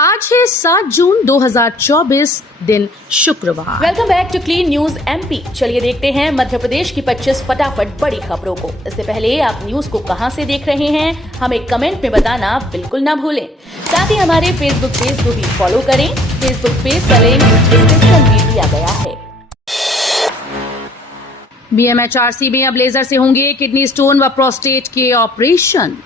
आज है 7 जून 2024 दिन शुक्रवार। Welcome back to clean news MP. चलिए देखते हैं मध्य प्रदेश की 25 फटाफट बड़ी खबरों को। इससे पहले आप न्यूज को कहां से देख रहे हैं हमें कमेंट में बताना बिल्कुल ना भूलें। साथ ही हमारे फेसबुक पेज को भी फॉलो करें। फेसबुक पेज का लिंक डिस्क्रिप्शन में दिया गया है। बीएमएचआरसी में अब लेजर से होंगे किडनी स्टोन व प्रोस्टेट के ऑपरेशन।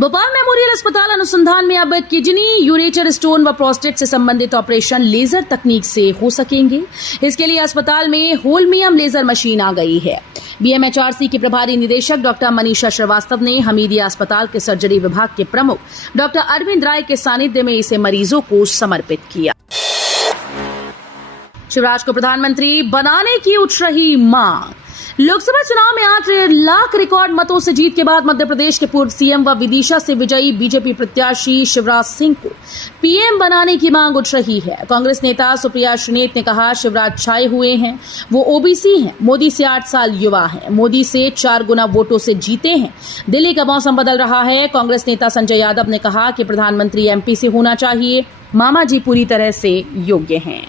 भोपाल मेमोरियल अस्पताल अनुसंधान में अब किडनी, यूरेटर स्टोन व प्रोस्टेट से संबंधित ऑपरेशन लेजर तकनीक से हो सकेंगे। इसके लिए अस्पताल में होलमियम लेजर मशीन आ गई है। बीएमएचआरसी के प्रभारी निदेशक डॉक्टर मनीषा श्रीवास्तव ने हमीदिया अस्पताल के सर्जरी विभाग के प्रमुख डॉक्टर अरविंद राय के सानिध्य में इसे मरीजों को समर्पित किया। शिवराज को प्रधानमंत्री बनाने की उठ रही मांग। लोकसभा चुनाव में 8 लाख रिकॉर्ड मतों से जीत के बाद मध्य प्रदेश के पूर्व सीएम व विदिशा से विजयी बीजेपी प्रत्याशी शिवराज सिंह को पीएम बनाने की मांग उठ रही है। कांग्रेस नेता सुप्रिया श्रीनेत ने कहा, शिवराज छाए हुए हैं, वो ओबीसी हैं, मोदी से 8 साल युवा हैं, मोदी से 4 गुना वोटों से जीते हैं। दिल्ली का मौसम बदल रहा है। कांग्रेस नेता संजय यादव ने कहा कि प्रधानमंत्री एमपी से होना चाहिए, मामा जी पूरी तरह से योग्य हैं।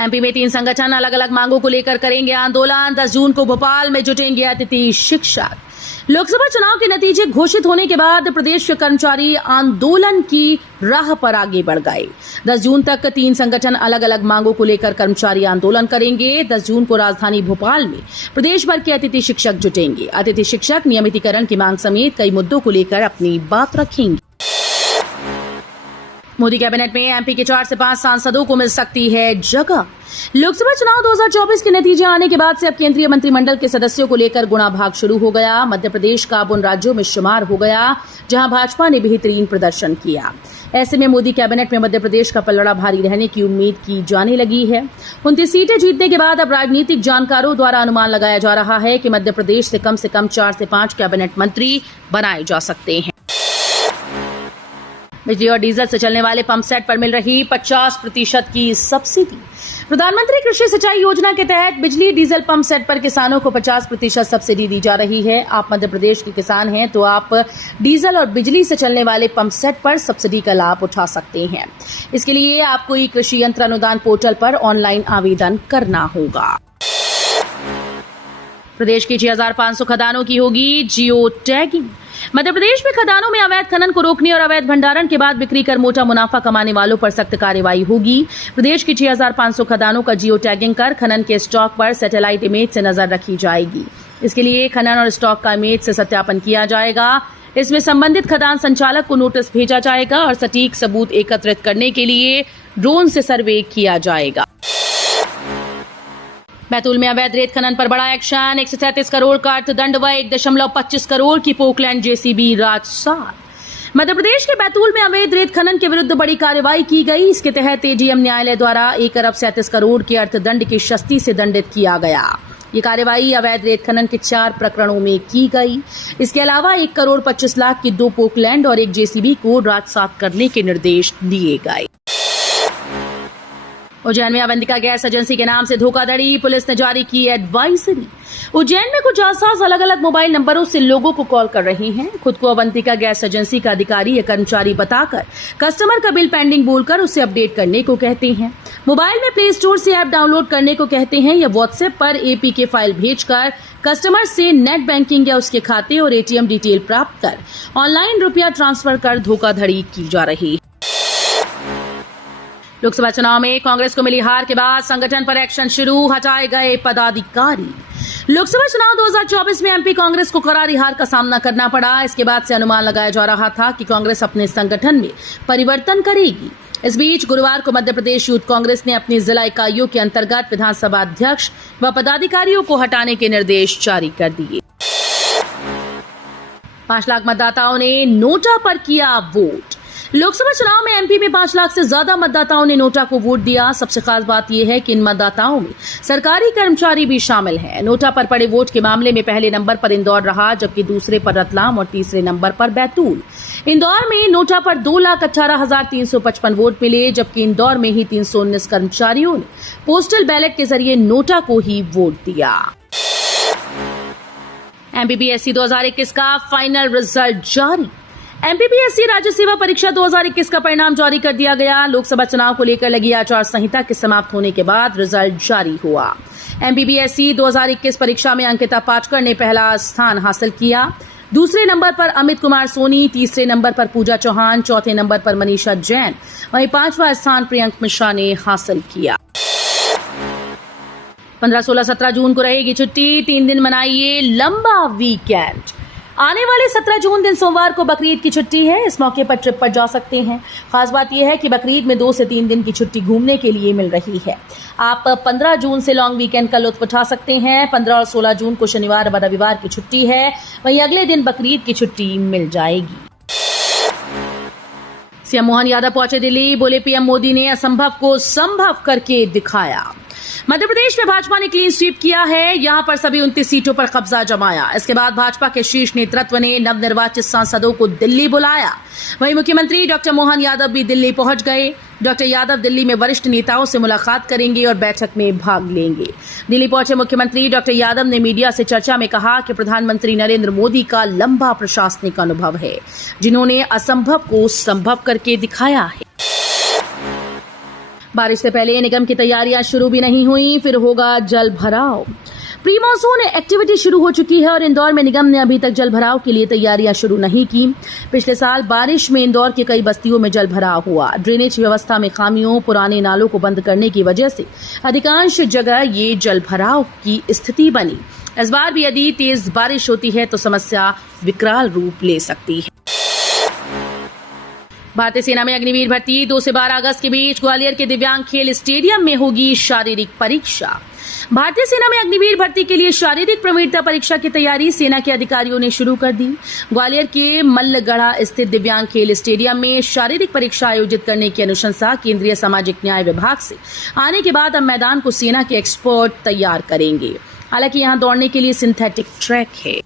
एमपी में 3 संगठन अलग अलग मांगों को लेकर करेंगे आंदोलन। 10 जून को भोपाल में जुटेंगे अतिथि शिक्षक। लोकसभा चुनाव के नतीजे घोषित होने के बाद प्रदेश के कर्मचारी आंदोलन की राह पर आगे बढ़ गए। 10 जून तक 3 संगठन अलग अलग मांगों को लेकर कर्मचारी आंदोलन करेंगे। 10 जून को राजधानी भोपाल में प्रदेश भर के अतिथि शिक्षक जुटेंगे। अतिथि शिक्षक नियमितीकरण की मांग समेत कई मुद्दों को लेकर अपनी बात रखेंगे। मोदी कैबिनेट में एमपी के 4 से 5 सांसदों को मिल सकती है जगह। लोकसभा चुनाव 2024 के नतीजे आने के बाद से अब केंद्रीय मंत्रिमंडल के सदस्यों को लेकर गुणा भाग शुरू हो गया। मध्य प्रदेश का अब उन राज्यों में शुमार हो गया जहां भाजपा ने बेहतरीन प्रदर्शन किया। ऐसे में मोदी कैबिनेट में मध्य प्रदेश का पलड़ा भारी रहने की उम्मीद की जाने लगी है। 29 सीटें जीतने के बाद अब राजनीतिक जानकारों द्वारा अनुमान लगाया जा रहा है कि मध्य प्रदेश से कम 4 से 5 कैबिनेट मंत्री बनाए जा सकते हैं। बिजली और डीजल से चलने वाले पंप सेट पर मिल रही 50% की सब्सिडी। प्रधानमंत्री कृषि सिंचाई योजना के तहत बिजली डीजल पंप सेट पर किसानों को 50% सब्सिडी दी जा रही है। आप मध्य प्रदेश के किसान हैं तो आप डीजल और बिजली से चलने वाले पंप सेट पर सब्सिडी का लाभ उठा सकते हैं। इसके लिए आपको ई कृषि यंत्र अनुदान पोर्टल पर ऑनलाइन आवेदन करना होगा। प्रदेश की 6500 खदानों की होगी जियो टैगिंग। मध्य प्रदेश में खदानों में अवैध खनन को रोकने और अवैध भंडारण के बाद बिक्री कर मोटा मुनाफा कमाने वालों पर सख्त कार्रवाई होगी। प्रदेश की 6500 खदानों का जियो टैगिंग कर खनन के स्टॉक पर सैटेलाइट इमेज से नजर रखी जाएगी। इसके लिए खनन और स्टॉक का इमेज से सत्यापन किया जाएगा। इसमें संबंधित खदान संचालक को नोटिस भेजा जाएगा और सटीक सबूत एकत्रित करने के लिए ड्रोन से सर्वे किया जाएगा। बैतूल में अवैध रेत खनन पर बड़ा एक्शन। 133 करोड़ का अर्थदंड व 1.25 करोड़ की पोकलैंड जेसीबी राजसात। मध्य प्रदेश के बैतूल में अवैध रेत खनन के विरुद्ध बड़ी कार्रवाई की गई। इसके तहत एडीएम न्यायालय द्वारा 1 अरब 37 करोड़ के अर्थदंड की शस्ती से दंडित किया गया। ये कार्रवाई अवैध रेत खनन के 4 प्रकरणों में की गई। इसके अलावा 1 करोड़ 25 लाख की 2 पोकलैंड और 1 जेसीबी को राजसात करने के निर्देश दिए गए। उज्जैन में अवंतिका गैस एजेंसी के नाम से धोखाधड़ी, पुलिस ने जारी की एडवाइजरी। उज्जैन में कुछ जासूस अलग अलग मोबाइल नंबरों से लोगों को कॉल कर रहे हैं। खुद को अवंतिका गैस एजेंसी का अधिकारी या कर्मचारी बताकर कस्टमर का बिल पेंडिंग बोलकर उसे अपडेट करने को कहते हैं। मोबाइल में प्ले स्टोर से ऐप डाउनलोड करने को कहते हैं या व्हाट्सएप पर एपीके फाइल भेजकर कस्टमर से नेट बैंकिंग या उसके खाते और एटीएम डिटेल प्राप्त कर ऑनलाइन रुपया ट्रांसफर कर धोखाधड़ी की जा रही है। लोकसभा चुनाव में कांग्रेस को मिली हार के बाद संगठन पर एक्शन शुरू, हटाए गए पदाधिकारी। लोकसभा चुनाव 2024 में एमपी कांग्रेस को करारी हार का सामना करना पड़ा। इसके बाद से अनुमान लगाया जा रहा था कि कांग्रेस अपने संगठन में परिवर्तन करेगी। इस बीच गुरुवार को मध्य प्रदेश यूथ कांग्रेस ने अपनी जिला इकाइयों के अंतर्गत विधानसभा अध्यक्ष व पदाधिकारियों को हटाने के निर्देश जारी कर दिए। 5 लाख मतदाताओं ने नोटा पर किया वोट। लोकसभा चुनाव में एमपी में 5 लाख से ज्यादा मतदाताओं ने नोटा को वोट दिया। सबसे खास बात यह है कि इन मतदाताओं में सरकारी कर्मचारी भी शामिल हैं। नोटा पर पड़े वोट के मामले में पहले नंबर पर इंदौर रहा, जबकि दूसरे पर रतलाम और तीसरे नंबर पर बैतूल। इंदौर में नोटा पर 2,18,355 वोट मिले, जबकि इंदौर में ही 319 कर्मचारियों ने पोस्टल बैलेट के जरिए नोटा को ही वोट दिया। एमपीपीएससी 2021 का फाइनल रिजल्ट जारी। एमपीपीएससी राज्य सेवा परीक्षा 2021 का परिणाम जारी कर दिया गया। लोकसभा चुनाव को लेकर लगी आचार संहिता के समाप्त होने के बाद रिजल्ट जारी हुआ। एमपीपीएससी 2021 परीक्षा में अंकिता पाटकर ने पहला स्थान हासिल किया। दूसरे नंबर पर अमित कुमार सोनी, तीसरे नंबर पर पूजा चौहान, चौथे नंबर पर मनीषा जैन, वहीं पांचवा स्थान प्रियंक मिश्रा ने हासिल किया। 15, 16, 17 जून को रहेगी छुट्टी। 3 दिन मनाइए लंबा वीकेंड। आने वाले 17 जून दिन सोमवार को बकरीद की छुट्टी है। इस मौके पर ट्रिप पर जा सकते हैं। खास बात यह है कि बकरीद में 2 से 3 दिन की छुट्टी घूमने के लिए मिल रही है। आप 15 जून से लॉन्ग वीकेंड का लुत्फ उठा सकते हैं। 15 और 16 जून को शनिवार व रविवार की छुट्टी है, वहीं अगले दिन बकरीद की छुट्टी मिल जाएगी। सीएम मोहन यादव पहुंचे दिल्ली, बोले पीएम मोदी ने असंभव को संभव करके दिखाया। मध्य प्रदेश में भाजपा ने क्लीन स्वीप किया है। यहां पर सभी 29 सीटों पर कब्जा जमाया। इसके बाद भाजपा के शीर्ष नेतृत्व ने नवनिर्वाचित सांसदों को दिल्ली बुलाया। वहीं मुख्यमंत्री डॉक्टर मोहन यादव भी दिल्ली पहुंच गए। डॉक्टर यादव दिल्ली में वरिष्ठ नेताओं से मुलाकात करेंगे और बैठक में भाग लेंगे। दिल्ली पहुंचे मुख्यमंत्री डॉक्टर यादव ने मीडिया से चर्चा में कहा कि प्रधानमंत्री नरेंद्र मोदी का लंबा प्रशासनिक अनुभव है, जिन्होंने असंभव को संभव करके दिखाया है। बारिश से पहले निगम की तैयारियां शुरू भी नहीं हुई, फिर होगा जल भराव। प्री मानसून एक्टिविटी शुरू हो चुकी है और इंदौर में निगम ने अभी तक जल भराव के लिए तैयारियां शुरू नहीं की। पिछले साल बारिश में इंदौर की कई बस्तियों में जल भराव हुआ। ड्रेनेज व्यवस्था में खामियों, पुराने नालों को बंद करने की वजह से अधिकांश जगह ये जल भराव की स्थिति बनी। इस बार भी यदि तेज बारिश होती है तो समस्या विकराल रूप ले सकती है। भारतीय सेना में अग्निवीर भर्ती 2 से 12 अगस्त के बीच ग्वालियर के दिव्यांग खेल स्टेडियम में होगी शारीरिक परीक्षा। भारतीय सेना में अग्निवीर भर्ती के लिए शारीरिक प्रवीणता परीक्षा की तैयारी सेना के अधिकारियों ने शुरू कर दी। ग्वालियर के मल्लगढ़ा स्थित दिव्यांग खेल स्टेडियम में शारीरिक परीक्षा आयोजित करने की अनुशंसा केंद्रीय सामाजिक न्याय विभाग से आने के बाद अब मैदान को सेना के एक्सपर्ट तैयार करेंगे। हालांकि यहां दौड़ने के लिए सिंथेटिक ट्रैक है।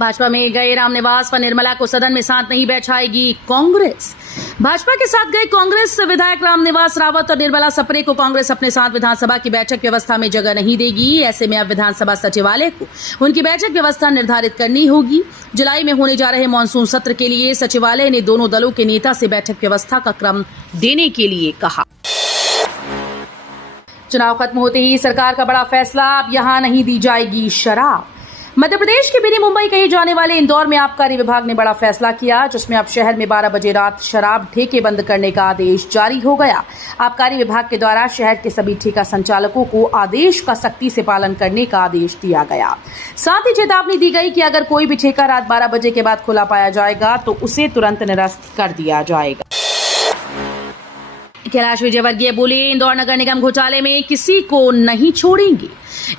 भाजपा में गए रामनिवास व निर्मला को सदन में साथ नहीं बैठाएगी कांग्रेस। भाजपा के साथ गए कांग्रेस विधायक रामनिवास रावत और निर्मला सप्रे को कांग्रेस अपने साथ विधानसभा की बैठक व्यवस्था में जगह नहीं देगी। ऐसे में अब विधानसभा सचिवालय को उनकी बैठक व्यवस्था निर्धारित करनी होगी। जुलाई में होने जा रहे मानसून सत्र के लिए सचिवालय ने दोनों दलों के नेता से बैठक व्यवस्था का क्रम देने के लिए कहा। चुनाव खत्म होते ही सरकार का बड़ा फैसला, अब यहां नहीं दी जाएगी शराब। मध्य प्रदेश के मिनी मुंबई कहे जाने वाले इंदौर में आबकारी विभाग ने बड़ा फैसला किया, जिसमें अब शहर में 12 बजे रात शराब ठेके बंद करने का आदेश जारी हो गया। आबकारी विभाग के द्वारा शहर के सभी ठेका संचालकों को आदेश का सख्ती से पालन करने का आदेश दिया गया। साथ ही चेतावनी दी गई कि अगर कोई भी ठेका रात 12 बजे के बाद खुला पाया जाएगा तो उसे तुरंत निरस्त कर दिया जाएगा। कैलाश विजयवर्गीय बोले, इंदौर नगर निगम घोटाले में किसी को नहीं छोड़ेंगे।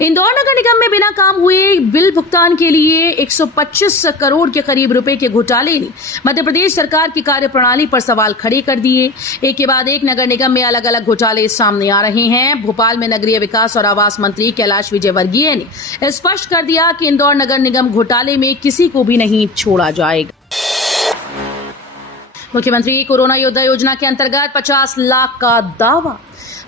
इंदौर नगर निगम में बिना काम हुए बिल भुगतान के लिए 125 करोड़ के करीब रुपए के घोटाले ने मध्य प्रदेश सरकार की कार्यप्रणाली पर सवाल खड़े कर दिए। एक के बाद एक नगर निगम में अलग अलग घोटाले सामने आ रहे हैं। भोपाल में नगरीय विकास और आवास मंत्री कैलाश विजयवर्गीय ने स्पष्ट कर दिया कि इंदौर नगर निगम घोटाले में किसी को भी नहीं छोड़ा जाएगा। मुख्यमंत्री कोरोना योद्धा योजना के अंतर्गत 50 लाख का दावा।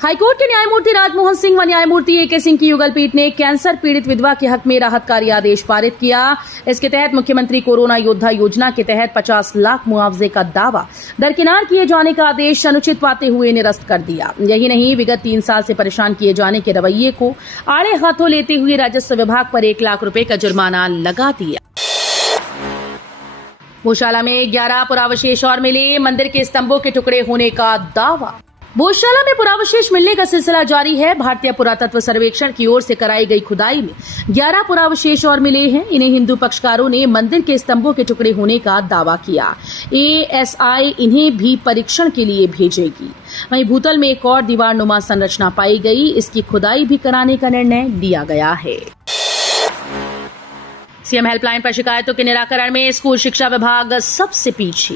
हाईकोर्ट के न्यायमूर्ति राजमोहन सिंह व न्यायमूर्ति ए.के. सिंह की युगल पीठ ने कैंसर पीड़ित विधवा के हक में राहतकारी आदेश पारित किया। इसके तहत मुख्यमंत्री कोरोना योद्धा योजना के तहत 50 लाख मुआवजे का दावा दरकिनार किए जाने का आदेश अनुचित पाते हुए निरस्त कर दिया। यही नहीं, विगत 3 साल से परेशान किए जाने के रवैये को आड़े हाथों लेते हुए राजस्व विभाग पर 1 लाख रुपए का जुर्माना लगा दिया। भोशाला में 11 पुरावशेष और मिले, मंदिर के स्तंभों के टुकड़े होने का दावा। भोशाला में पुरावशेष मिलने का सिलसिला जारी है। भारतीय पुरातत्व सर्वेक्षण की ओर से कराई गई खुदाई में 11 पुरावशेष और मिले हैं। इन्हें हिंदू पक्षकारों ने मंदिर के स्तंभों के टुकड़े होने का दावा किया। एएसआई इन्हें भी परीक्षण के लिए भेजेगी। वहीं भूतल में एक और दीवारनुमा संरचना पाई गई, इसकी खुदाई भी कराने का निर्णय लिया गया है। सीएम हेल्पलाइन पर शिकायतों के निराकरण में स्कूल शिक्षा विभाग सबसे पीछे।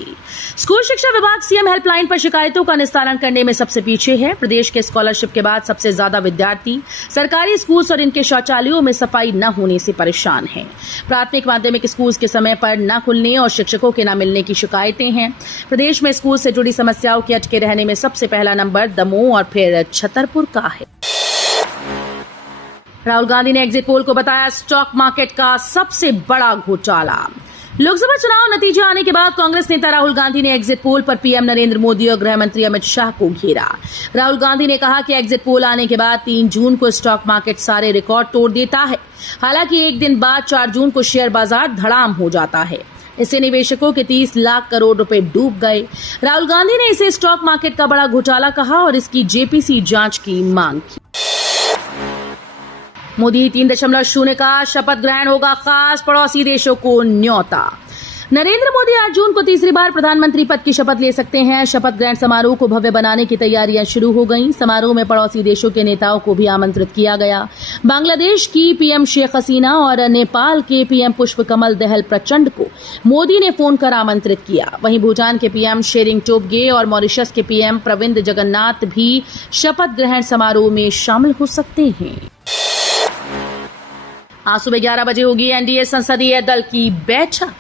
स्कूल शिक्षा विभाग सीएम हेल्पलाइन पर शिकायतों का निस्तारण करने में सबसे पीछे है। प्रदेश के स्कॉलरशिप के बाद सबसे ज्यादा विद्यार्थी सरकारी स्कूल और इनके शौचालयों में सफाई न होने से परेशान हैं। प्राथमिक माध्यमिक स्कूल के समय पर न खुलने और शिक्षकों के न मिलने की शिकायतें हैं। प्रदेश में स्कूल से जुड़ी समस्याओं के अटके रहने में सबसे पहला नंबर दमोह और फिर छतरपुर का है। राहुल गांधी ने एग्जिट पोल को बताया स्टॉक मार्केट का सबसे बड़ा घोटाला। लोकसभा चुनाव नतीजे आने के बाद कांग्रेस नेता राहुल गांधी ने एग्जिट पोल पर पीएम नरेंद्र मोदी और गृह मंत्री अमित शाह को घेरा। राहुल गांधी ने कहा कि एग्जिट पोल आने के बाद 3 जून को स्टॉक मार्केट सारे रिकॉर्ड तोड़ देता है। हालांकि एक दिन बाद 4 जून को शेयर बाजार धड़ाम हो जाता है। इससे निवेशकों के 30 लाख करोड़ रुपए डूब गए। राहुल गांधी ने इसे स्टॉक मार्केट का बड़ा घोटाला कहा और इसकी जेपीसी जांच की मांग की। मोदी 3.0 का शपथ ग्रहण होगा खास, पड़ोसी देशों को न्योता। नरेंद्र मोदी 8 जून को तीसरी बार प्रधानमंत्री पद की शपथ ले सकते हैं। शपथ ग्रहण समारोह को भव्य बनाने की तैयारियां शुरू हो गईं। समारोह में पड़ोसी देशों के नेताओं को भी आमंत्रित किया गया। बांग्लादेश की पीएम शेख हसीना और नेपाल के पीएम पुष्प कमल दहल प्रचंड को मोदी ने फोन कर आमंत्रित किया। वहीं भूटान के पीएम शेरिंग टोब्गे और मॉरिशस के पीएम प्रविंद जगन्नाथ भी शपथ ग्रहण समारोह में शामिल हो सकते हैं। आज सुबह 11 बजे होगी एनडीए संसदीय दल की बैठक।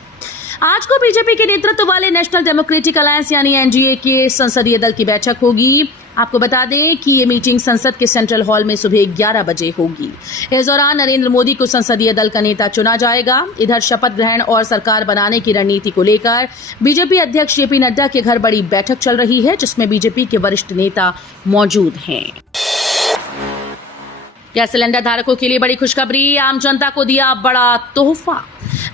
आज को बीजेपी के नेतृत्व वाले नेशनल डेमोक्रेटिक अलायंस यानी एनडीए के संसदीय दल की बैठक होगी। आपको बता दें कि ये मीटिंग संसद के सेंट्रल हॉल में सुबह 11 बजे होगी। इस दौरान नरेंद्र मोदी को संसदीय दल का नेता चुना जाएगा। इधर शपथ ग्रहण और सरकार बनाने की रणनीति को लेकर बीजेपी अध्यक्ष जेपी नड्डा के घर बड़ी बैठक चल रही है, जिसमें बीजेपी के वरिष्ठ नेता मौजूद हैं। गैस सिलेंडर धारकों के लिए बड़ी खुशखबरी, आम जनता को दिया बड़ा तोहफा।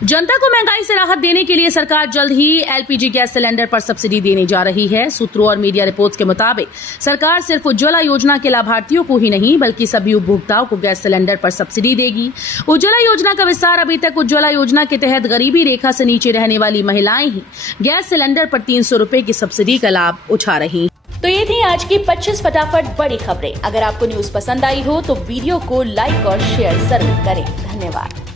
जनता को महंगाई से राहत देने के लिए सरकार जल्द ही एलपीजी गैस सिलेंडर पर सब्सिडी देने जा रही है। सूत्रों और मीडिया रिपोर्ट्स के मुताबिक सरकार सिर्फ उज्ज्वला योजना के लाभार्थियों को ही नहीं बल्कि सभी उपभोक्ताओं को गैस सिलेंडर पर सब्सिडी देगी। उज्ज्वला योजना का विस्तार अभी तक उज्ज्वला योजना के तहत गरीबी रेखा से नीचे रहने वाली महिलाएं ही गैस सिलेंडर पर 300 रुपए की सब्सिडी का लाभ उठा रही। तो ये थी आज की 25 फटाफट बड़ी खबरें। अगर आपको न्यूज पसंद आई हो तो वीडियो को लाइक और शेयर जरूर करें। धन्यवाद।